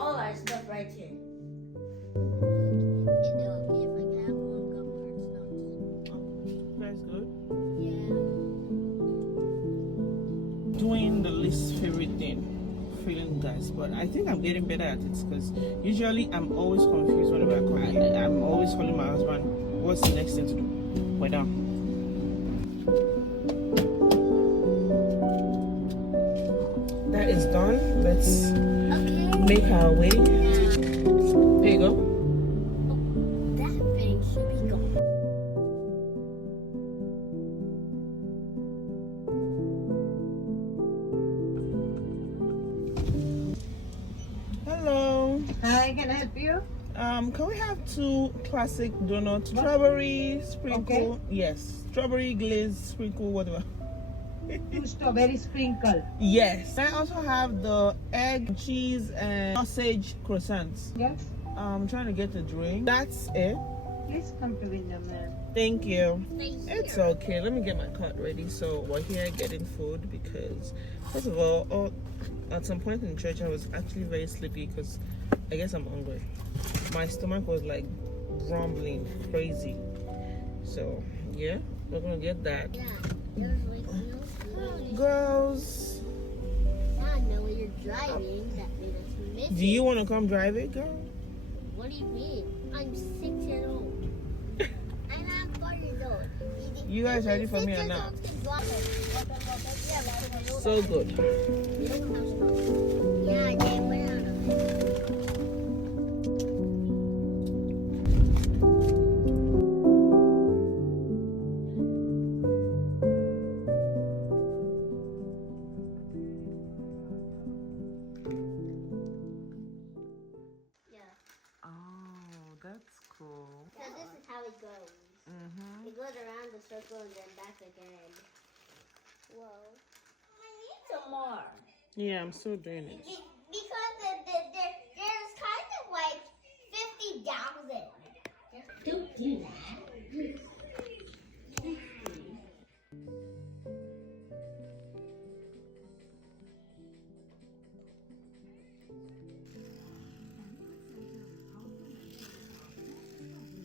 all our stuff right here. Is it okay if I can have one cup of That's good. Yeah. Doing the least favorite thing, filling gas, but I think I'm getting better at it because usually I'm always confused whenever I call. I'm always calling my husband, what's the next thing to do? We're done. That is done. Let's make our way. There you go. That thing should be gone. Hello. Hi, can I help you? Can we have 2 classic donuts? Strawberry sprinkle. Okay. Yes. Strawberry glaze sprinkle, whatever. 2 strawberry sprinkle. Yes. I also have the egg, cheese, and sausage croissants. Yes. I'm trying to get a drink. That's it. Please come to window, ma'am. Thank you. Stay It's here. okay. Let me get my cart ready. So we're here getting food because, first of all, at some point in church, I was actually very sleepy because I guess I'm hungry. My stomach was like rumbling crazy. So yeah, we're gonna get that. Yeah. There's like no food. Girls, I know when you're driving, that made us miss do you want to come drive it, girl? What do you mean? I'm 6 years old. And I'm 4 years old. You guys ready for me or not? So good. Yeah, they went on. Yeah. Oh, that's cool. So this is how it goes. Mhm. It goes around the circle and then back again. Whoa. I need some more. Yeah, I'm still doing it. Because there's kind of like 50,000. Don't do that.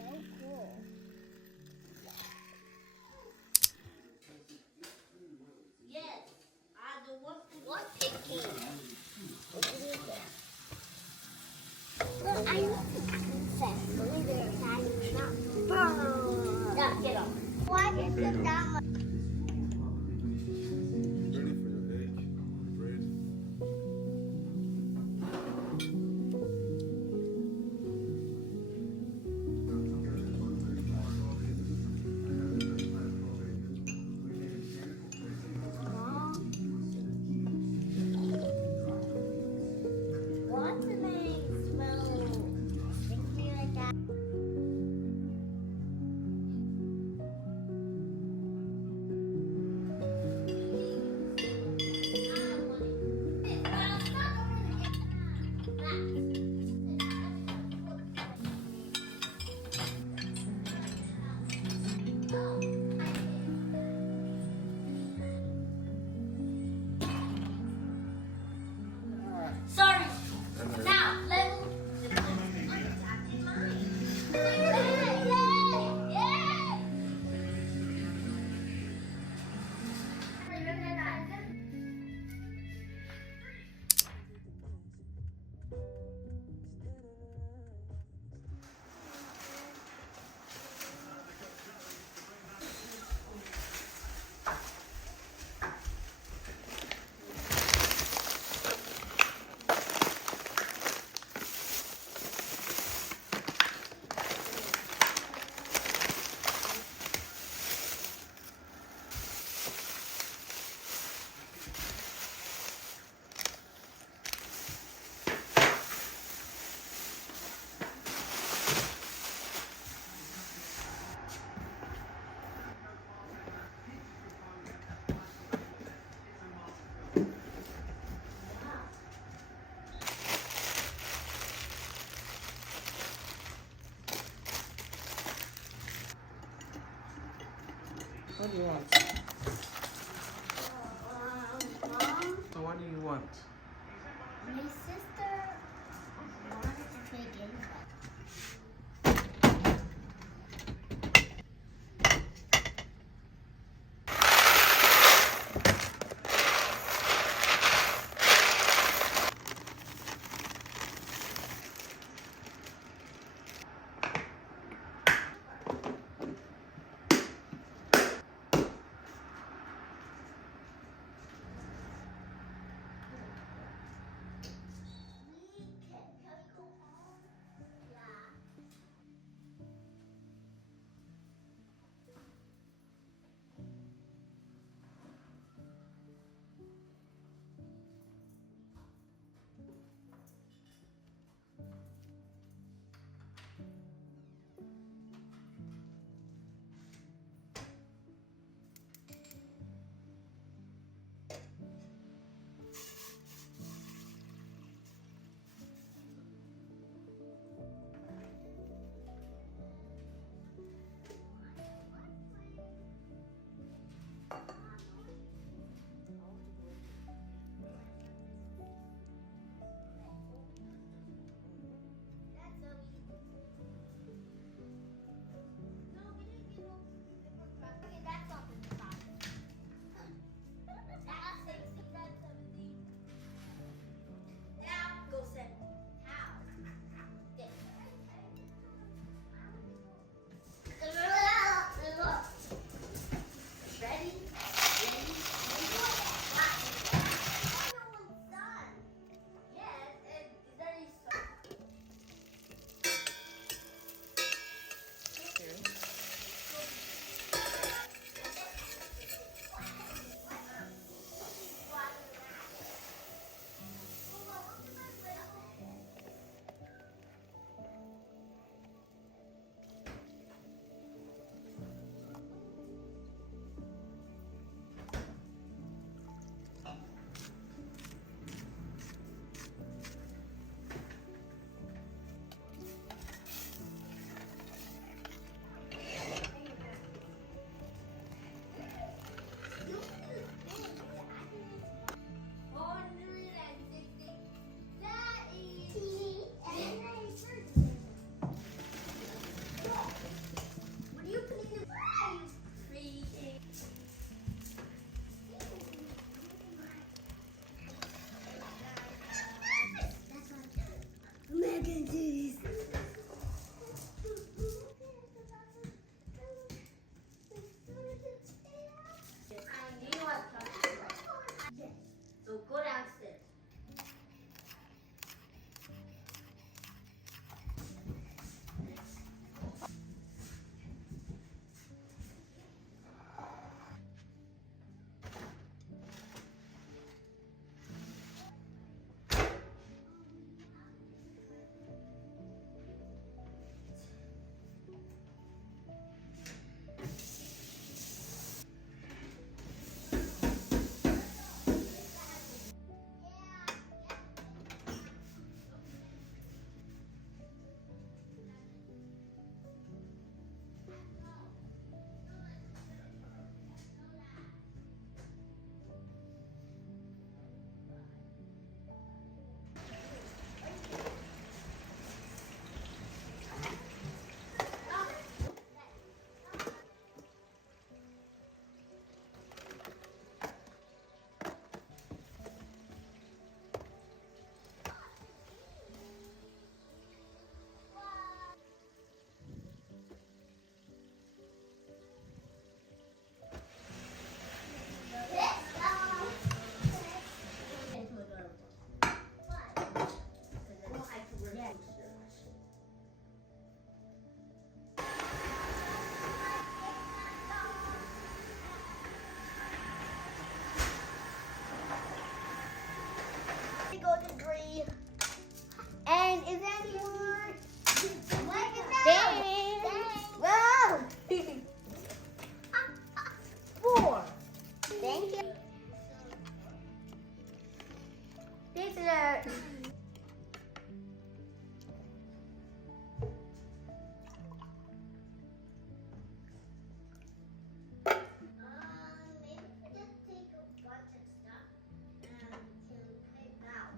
Oh, cool. Yes, the What picking? Look, I know the princess. Only they're attacking not. Yeah, get off. Why did you put that much? Ready for your egg, bread. What's the name smell? Sticky like that. Sorry. Now, let What do you want? Mom, So what do you want? my sister hurt. Maybe we just take a bunch of stuff and can put it out.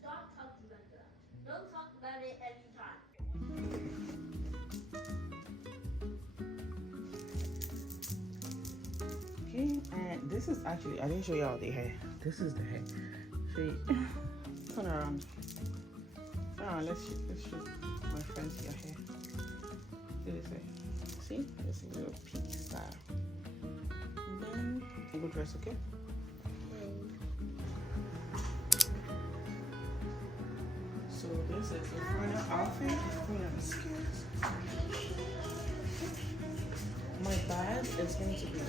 Stop talking about that. Don't talk about it every time. Okay, and this is actually, I didn't show y'all the hair. This is the hair. See, turn around. Let's show my friends your hair. See this way. See, this is a little peak style. And then you go dress, okay? So this is the final outfit for the skills. My bag is going to be